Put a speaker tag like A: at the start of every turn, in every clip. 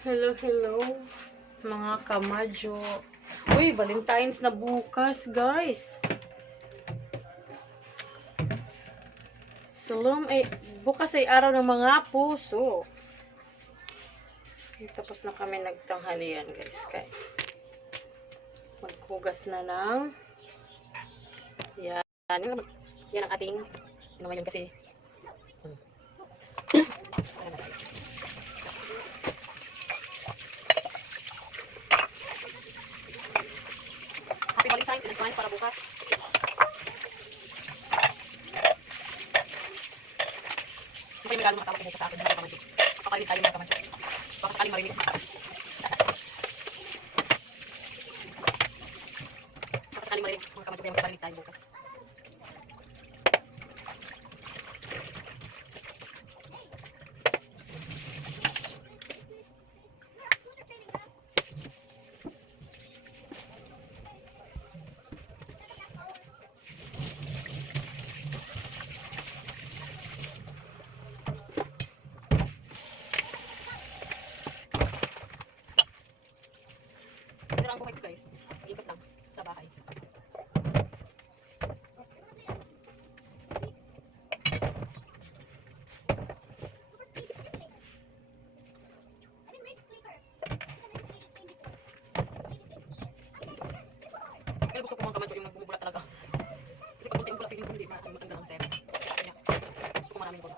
A: Hello, hello. Mga kamadyo. Uy, Valentine's na bukas, guys. Salom ay bukas ay araw ng mga puso. Tapos na kami nagtanghalian, guys. Kay maghugas na ng yan. Yan, ang ating ngayon kasi Hmm. Ayan na. Happy Valentine's in advance para bukas. Ito yung regalo ng kasama ko bukas sa akin. Mga kamadyo. Papalit tayo mga kamadyo. Baka sakaling marinig. Baka sakaling marinig mga kamadyo. Kaya magpaparinig tayo bukas. Pero ang buhay ko guys, ikot lang sa bahay. Kaya gusto ko mga kamadyo yung bumubula talaga. Kasi pag kunti ang bula, feeling ko hindi ma- maganda ang sero. Kaya, gusto ko maraming bula.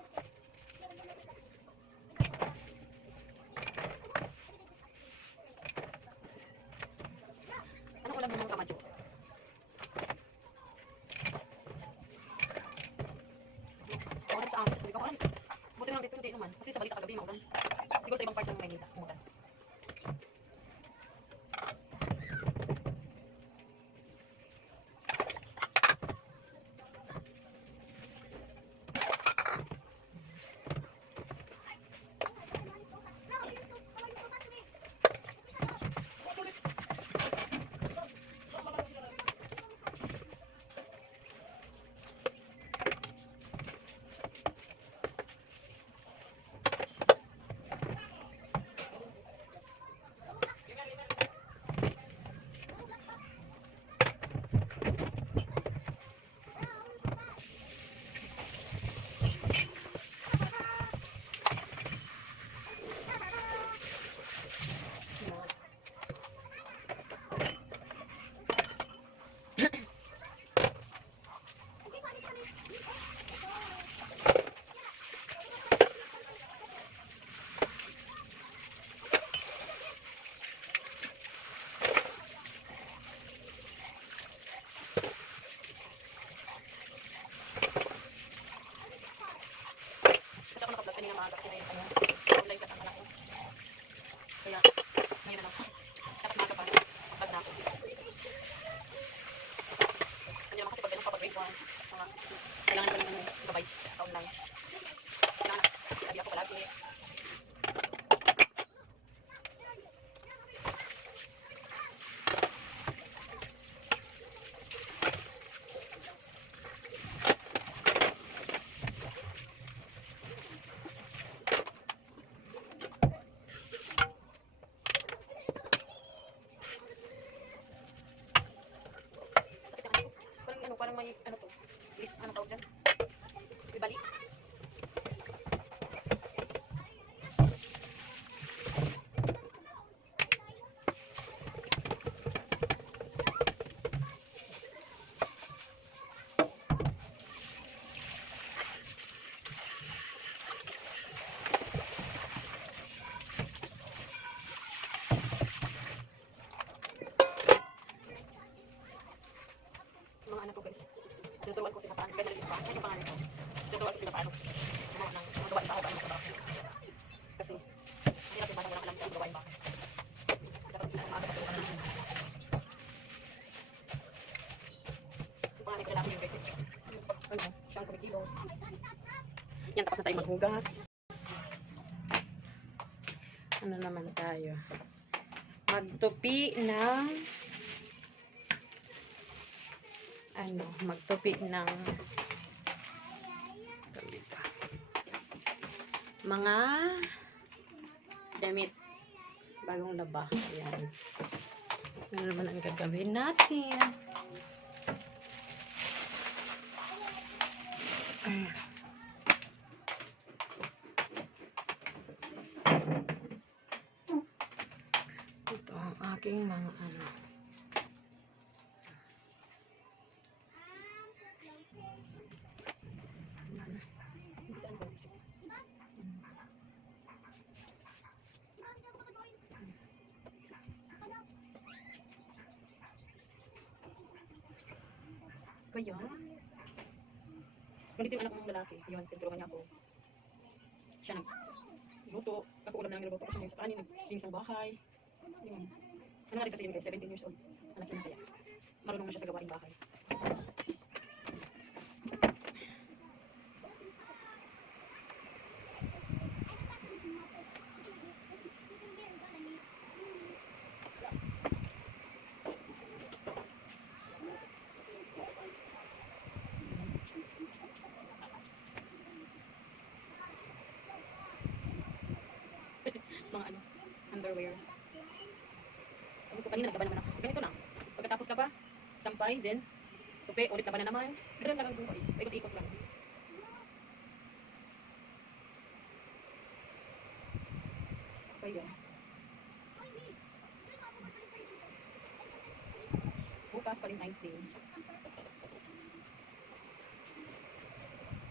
A: Anong ulam ng mga kamadyo? Oras sa amin, sabi ko, alam, buti lang dito, hindi naman. Kasi sa balita kagabi, maulan. Siguro sa ibang part ng Maynila, umulan. Mga anak ko guys. Tuturuan ko sila paano. Rin yung paano. Ano yung pangalan ko? Tuturuan ko sila paano. Gumawa ng magawa ng bahay. Paano magawa. Kasi, hirap yung parang walang alam kung gawa yung bahay. Dapat yung maaga pa turuan natin. Yung pangalan ko kailangan yung guys. Ano? Siyang kumikilos. Yan, tapos na tayo maghugas. Ano naman tayo? Magtupi ng ano, magtupi ng mga damit. Bagong laba. Ayan. Ano naman ang gagawin natin? Ayan. Ito ang aking mga ano. Saan ko isip? Kaya? Ganito anak kong lalaki. Yun, tinutulungan niya ako. Siya nag luto. Ako ulam na lang niluto ko siya sa kanin. Naglinis ng bahay. Yun. Ano nga rin kasi yun guys, 17 years old. Anak niya na kaya. Marunong na siya sa gawaing bahay. mga ano, underwear. Sabi ko kanina, nagkaba naman ako. Ganito lang. Pagkatapos ka pa, sampay, then, tupi, ulit laban na naman. Ganun lang ang buhay. Ikot-ikot lang. Kaya, bukas, Valentine's Day.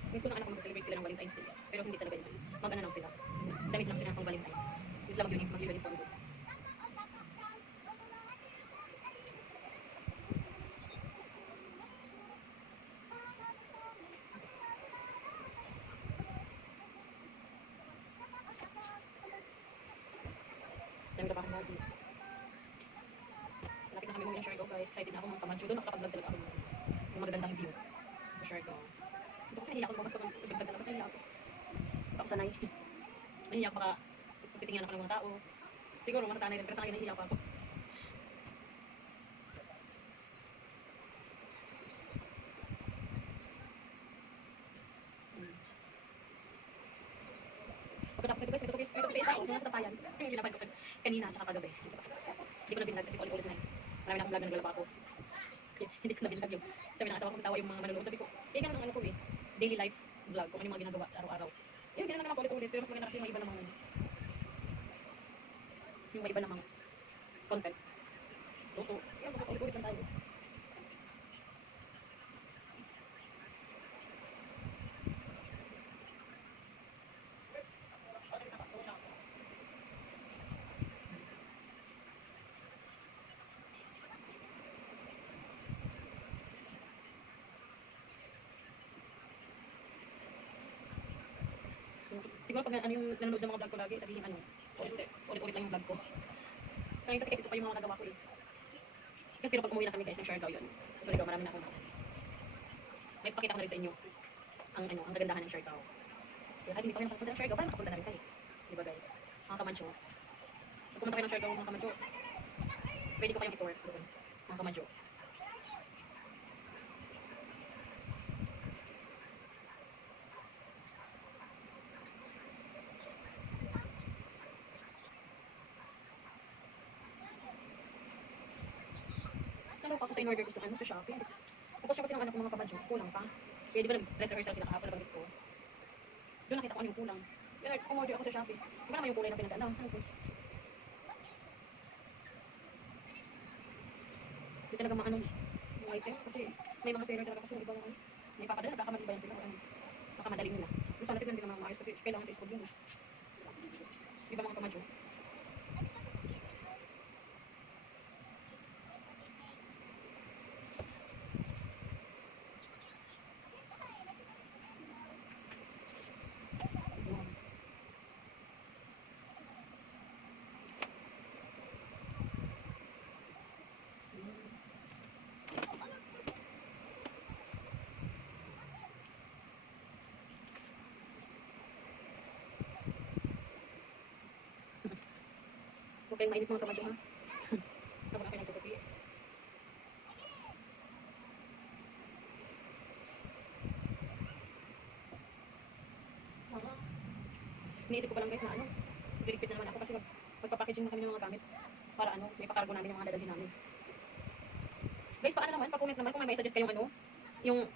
A: Miss ko ng anak ko mag-celebrate sila ng Valentine's Day. Pero hindi talaga yun. Mag-ano lang sila. Damit lang sila pang Valentine's. Hindi sila mag-uni- mag-uniform bukas. Dami ka pa akong lagi. Malapit na kami umuwi ng Siargao guys. Excited na ako mga kamancho. Doon nakakapag-vlog talaga ako. Yung magagandang view sa Siargao. Ito kasi nahiya ako lumabas pag nag-vlog sa labas. Nahiya ako. Hindi ako sanay. Nahiya ako baka titingnan ako ng mga tao. Siguro makasanay rin. Pero sa akin nahiya pa ako. Hmm. Pagkatapos ito guys, may tutupi, may tutupi tao. Yung nasa sapayan. Yung ginapan ko kan- kanina at saka kagabi. Hindi ko na binag kasi ulit-ulit na yun. Marami na akong vlog na nagalaba ako. Kaya hindi ko na binag yung sabi ng asawa ko sasawa yung mga manunood. Sabi ko, eh ganun ang ano ko eh. Daily life vlog kung ano yung mga ginagawa sa araw-araw. Yun, ganun naman ulit-ulit. Pero mas maganda kasi yung iba namang yung iba namang content. Luto. Yun, ulit-ulit lang tayo. Siguro pag ano yung nanonood ng mga vlog ko lagi, sabihin ano, ulit-ulit, lang yung vlog ko. Kaya kasi kasi ito pa yung mga nagawa ko eh. Kasi pero pag umuwi na kami guys ng Siargao yun. Sa Siargao marami na akong may pakita ko na rin sa inyo ang ano, ang kagandahan ng Siargao. Kaya kahit hindi pa kayo nakapunta ng Siargao, parang nakapunta na rin kayo. Di ba guys? Mga kamancho. Kung pumunta kayo ng Siargao mga kamancho, pwede ko kayong i-tour. Mga kamancho. Nalo pa in-order ko sa ano, sa Shopee. Tapos siya kasi ng anak ko mga kamadyo, kulang pa. Kaya di ba nag-dress rehearsal sila kahapon nabanggit ko. Doon nakita ko ano yung kulang. Yun, umorder ako sa Shopee. Di ba naman yung kulay na pinagdala? Ano po? Hindi talaga maano yung item kasi may mga seller talaga kasi yung iba mga may papadala, nagkakamali ba yan sila? ano? Baka madali nila. Yung sana tignan din naman maayos kasi kailangan sa school yun. eh. Di ba mga kamadyo? Yun. Kayong mainit mga kamadyo ha. Habang ako nagtutupi. Ah. Iniisip ko pa lang guys na ano, diripit na naman ako kasi mag, magpapakit
B: packaging na kami ng mga gamit. Para ano, may pakargo namin yung mga dadalhin namin. Guys, paano naman, pa-comment naman kung may may suggest kayong ano, yung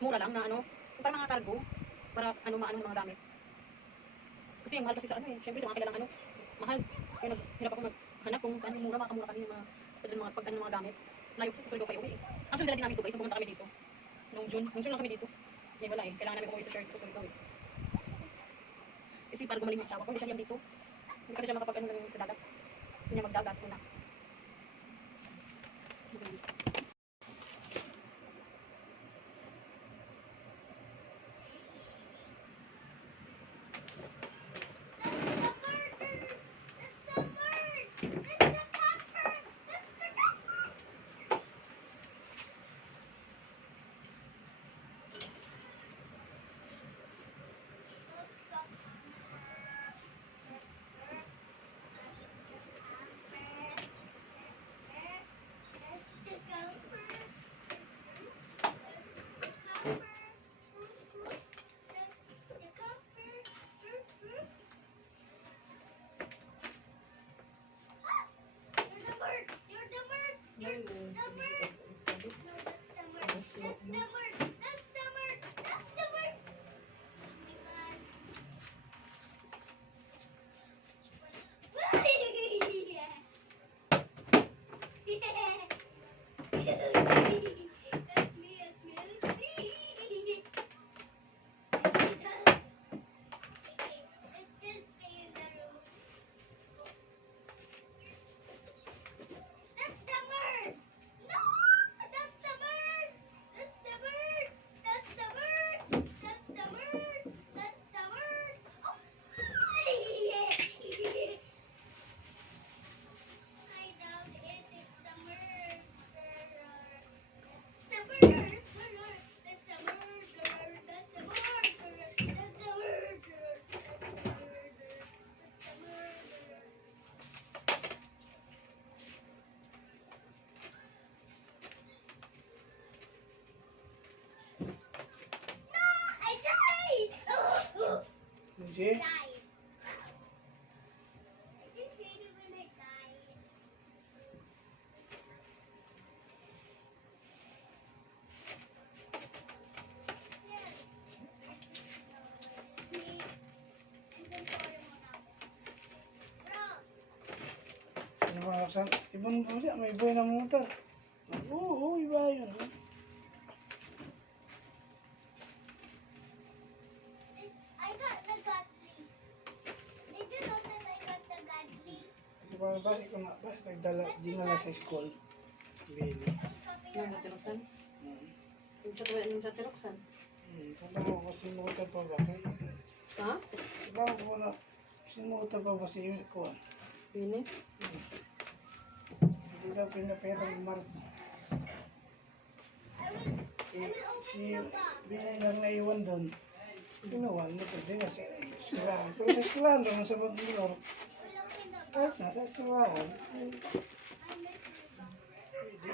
B: mura lang na ano, para mga cargo, para ano maano ng mga gamit. Kasi yung mahal kasi sa ano eh, syempre sa mga kilalang ano, mahal. Kaya naghirap ako maghanap kung saan yung mura, makamura kami yung mga, dadalhin mga pag ano mga gamit. Layo kasi Surigao pa uwi eh. Actually, dala din namin ito guys, pumunta kami dito. Nung June, nung June lang kami dito. Ngayon wala eh, kailangan namin umuwi sa church sa Surigao eh. Kasi para gumaling yung asawa ko, hindi siya dito. Hindi kasi siya makapag ano ng sa dagat. Gusto niya magdagat muna.
C: Thank you. Naksan? Ibon mo siya, may buhay na motor. Di ba, ko na, bakit nagdala, di na lang sa school? Bini.
B: Yung sa Teroksan?
C: Hmm.
B: Yung sa, yung sa Teroksan?
C: Hmm. Kailangan ko kasi motor pa ba? Kaya,
B: Ha?
C: kailangan ko na, sinuta pa ba si ko?
B: Bini?
C: Hindi daw pinapera ng Mark. Eh, si. Bini lang naiwan doon. Ginawa mo ko din sa eskwelahan. Kung sa eskwelahan doon sa Magdinor,
D: I will open the box.
C: kahit nasa eskwelahan, eh,
D: I miss the box.
C: pwede.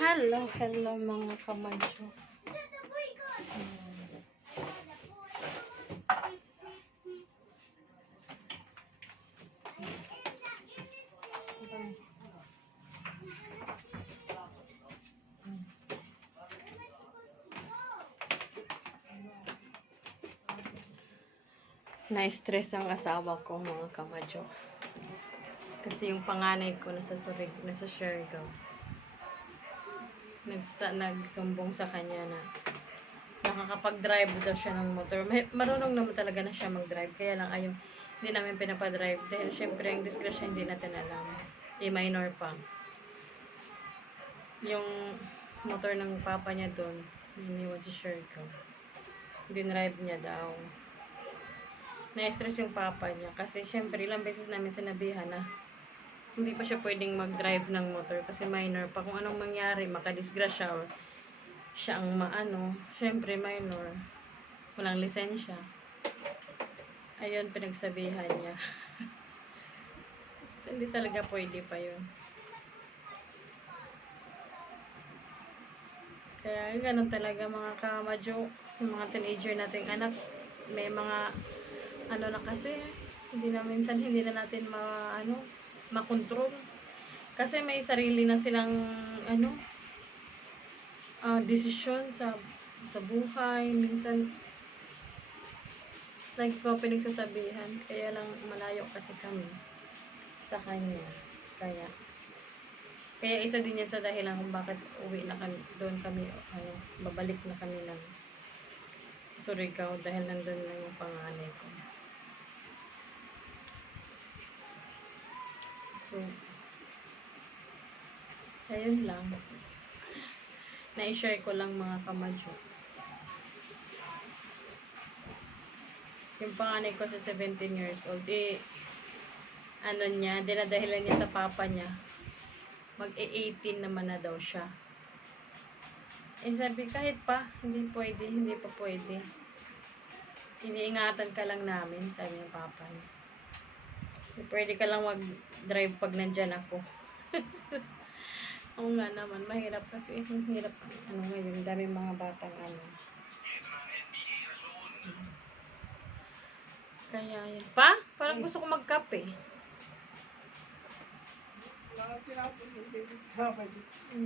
B: Hello, hello mga kamadyo. Na-stress ang asawa ko mga kamadyo. Kasi yung panganay ko nasa Surig, nasa Siargao. Nagsa, nagsumbong sa kanya na nakakapag-drive daw siya ng motor. May, marunong naman talaga na siya mag-drive. Kaya lang ayaw, hindi namin pinapadrive. Dahil syempre yung disgrasya hindi natin alam. Eh, minor pa. Yung motor ng papa niya doon, iniwan si Siargao. Dinrive niya daw na-stress yung papa niya. Kasi syempre, ilang beses namin sinabihan na hindi pa siya pwedeng mag-drive ng motor kasi minor pa. Kung anong mangyari, makadisgrasya or siya ang maano. Syempre, minor. Walang lisensya. Ayun, pinagsabihan niya. hindi talaga pwede pa yun. Kaya ganun talaga mga kamadyo, yung mga teenager nating anak, may mga ano na kasi hindi na minsan hindi na natin ma ano makontrol. Kasi may sarili na silang ano ah desisyon sa sa buhay. Minsan lagi ko pinagsasabihan kaya lang malayo kasi kami sa kanya. Kaya kaya isa din yan sa dahilan kung bakit uwi na kami doon kami ano babalik na kami ng Surigao dahil nandun na yung panganay ko so ayun lang na-share ko lang mga kamadyo yung panganay ko sa 17 years old eh ano niya dinadahilan niya sa papa niya mag-e-18 naman na daw siya. Eh sabi, kahit pa, hindi pwede, hindi pa pwede. Iniingatan ka lang namin, sabi ng papa niya. Pwede ka lang mag-drive pag nandyan ako. Oo nga naman, mahirap kasi. Ang hirap, ano ngayon, dami mga batang ano. Kaya yun. Pa, parang gusto ko magkape.
C: Sabay.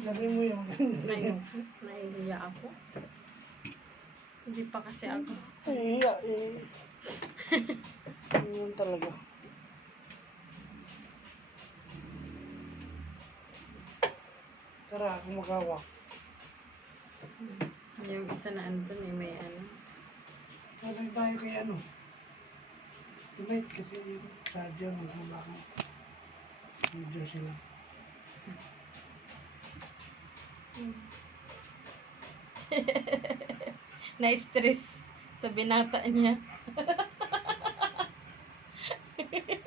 C: Dali mo yung
B: Ngayon, nahihiya ako. Hindi pa kasi ako.
C: Iya, eh. Yun talaga. Tara, ako magawa.
B: Yung isa na andun eh, may ano.
C: Sabi tayo kay ano. Tonight kasi yung sadya ng sula ko. Medyo sila.
B: Na-stress sa binata niya.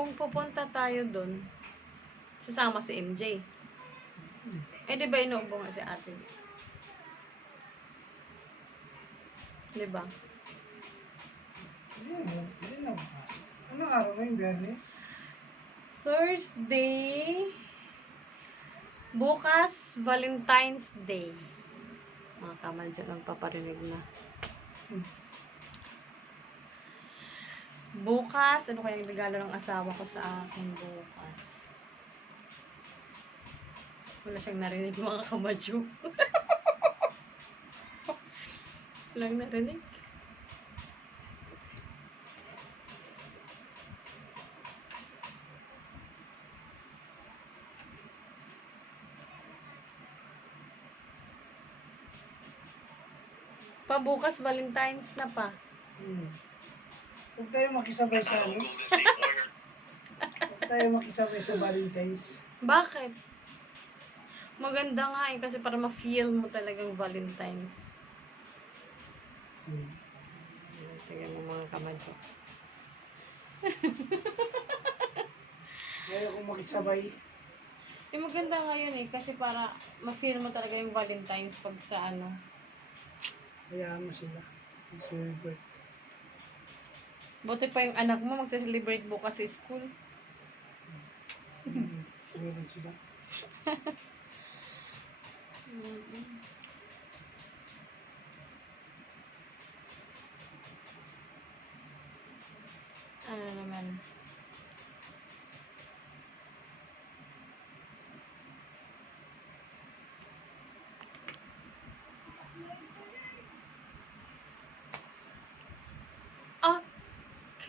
B: kung pupunta tayo doon, sasama si MJ. Eh, di ba inuubo nga si ate? Di ba?
C: Hindi na, hindi na bukas. Ano araw na yung biyernes?
B: Thursday. Bukas, Valentine's Day. Mga kamal dyan ang paparinig na.
C: Hmm.
B: Bukas, ano kayang regalo ng asawa ko sa akin bukas? Wala siyang narinig mga kamadyo. Walang narinig. Pa bukas Valentine's na pa.
C: Hmm. Huwag tayo makisabay sa ano. Huwag tayo makisabay sa Valentine's.
B: Bakit? Maganda nga eh kasi para ma-feel mo talagang Valentine's.
C: Hmm.
B: Tingnan mo mga kamadyo.
C: Kaya kung makisabay,
B: Eh maganda nga yun eh kasi para ma-feel mo talaga yung Valentine's pag sa ano.
C: hayaan mo sila. I-celebrate.
B: Buti pa yung anak mo magsa-celebrate bukas sa school.
C: Meron sila.
B: Ano naman.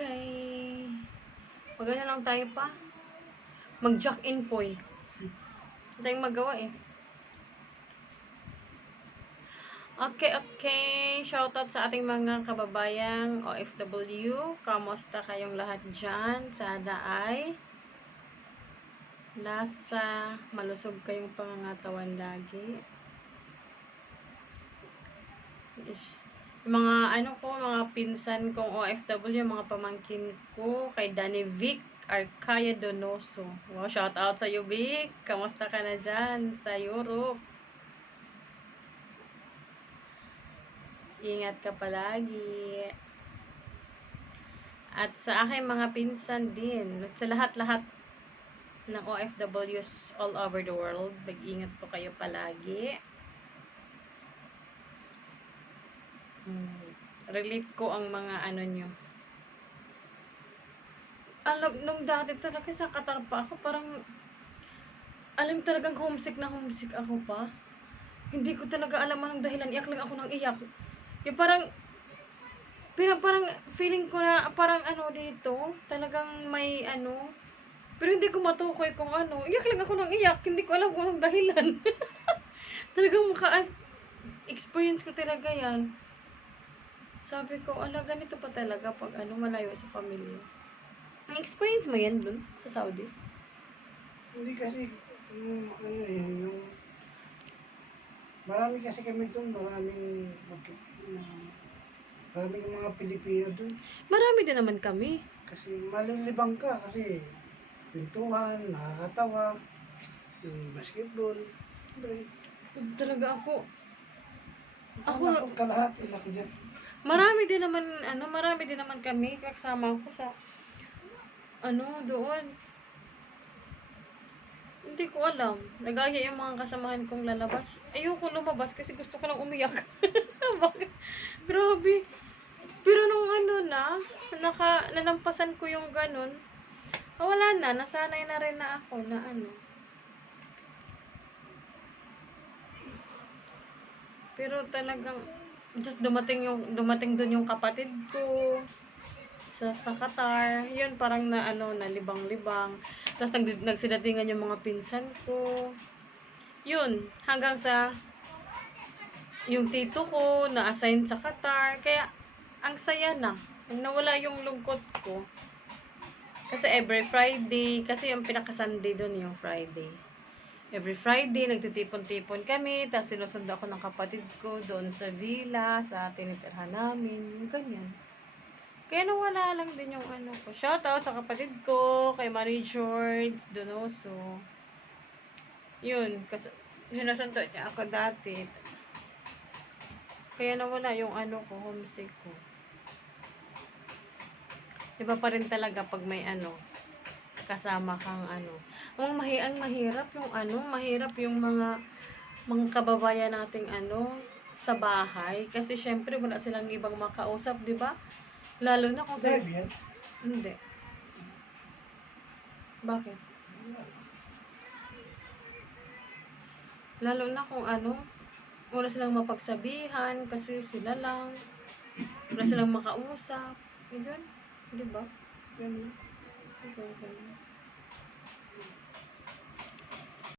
B: Okay. Maganda lang tayo pa. Mag-jack in po eh. Wala tayong magawa eh. Okay, okay. Shoutout sa ating mga kababayang OFW. Kamusta kayong lahat dyan? Sana ay nasa malusog kayong pangangatawan lagi. Is- mga ano ko, mga pinsan kong OFW, mga pamangkin ko, kay Danny Vic, Arcaya Donoso. Wow, shout out sa iyo, Vic. Kamusta ka na dyan sa Europe? Ingat ka palagi. At sa aking mga pinsan din. At sa lahat-lahat ng OFWs all over the world. Mag-ingat po kayo palagi. Hmm. Relate ko ang mga ano nyo. Alam, nung dati talaga sa Qatar pa ako, parang alam talagang homesick na homesick ako pa. Hindi ko talaga alam anong dahilan. Iyak lang ako ng iyak. Yung parang, pero parang feeling ko na parang ano dito, talagang may ano, pero hindi ko matukoy kung ano. Iyak lang ako ng iyak. Hindi ko alam kung anong dahilan. talagang maka experience ko talaga yan. Sabi ko, ala, ganito pa talaga pag ano, malayo sa pamilya. Na-experience mo yan dun sa Saudi?
C: Hindi kasi, yung, ano eh, yung, marami kasi kami doon, maraming, um, maraming mga Pilipino doon.
B: Marami din naman kami.
C: Kasi malilibang ka kasi pintuhan, nakakatawa, yung basketball.
B: Talaga ako.
C: ako,
B: Ako-
C: kalahati na ko dyan.
B: Marami din naman, ano, marami din naman kami kasama ko sa, ano, doon. Hindi ko alam. Nagaya yung mga kasamahan kong lalabas. Ayoko lumabas kasi gusto ko lang umiyak. Grabe. Pero nung ano na, naka, nalampasan ko yung ganun, ah, wala na, nasanay na rin na ako na ano. Pero talagang, just dumating yung, dumating dun yung kapatid ko, sa, sa Qatar, yun parang na ano, na libang-libang. Tapos nag, nagsidatingan yung mga pinsan ko. Yun, hanggang sa yung tito ko na-assign sa Qatar. Kaya, ang saya na. Nawala yung lungkot ko. Kasi every Friday, kasi yung pinaka-Sunday doon yung Friday. Every Friday, nagtitipon-tipon kami, tapos sinusundo ako ng kapatid ko doon sa villa, sa tinitirhan namin, ganyan. Kaya nawala lang din yung ano ko. Shoutout sa kapatid ko, kay Marie George, Donoso. Yun, kasi sinusundo niya ako dati. Kaya nawala yung ano ko, homesick ko. Iba pa rin talaga pag may ano, kasama kang ano. Ang, mahi ang mahirap yung ano, mahirap yung mga mga kababayan nating ano sa bahay kasi syempre wala silang ibang makausap, 'di ba? Lalo na kung
C: yan.
B: hindi. Bakit? Lalo na kung ano, wala silang mapagsabihan kasi sila lang. Wala silang makausap. Yun, di ba?
C: Yan.
B: Okay, okay.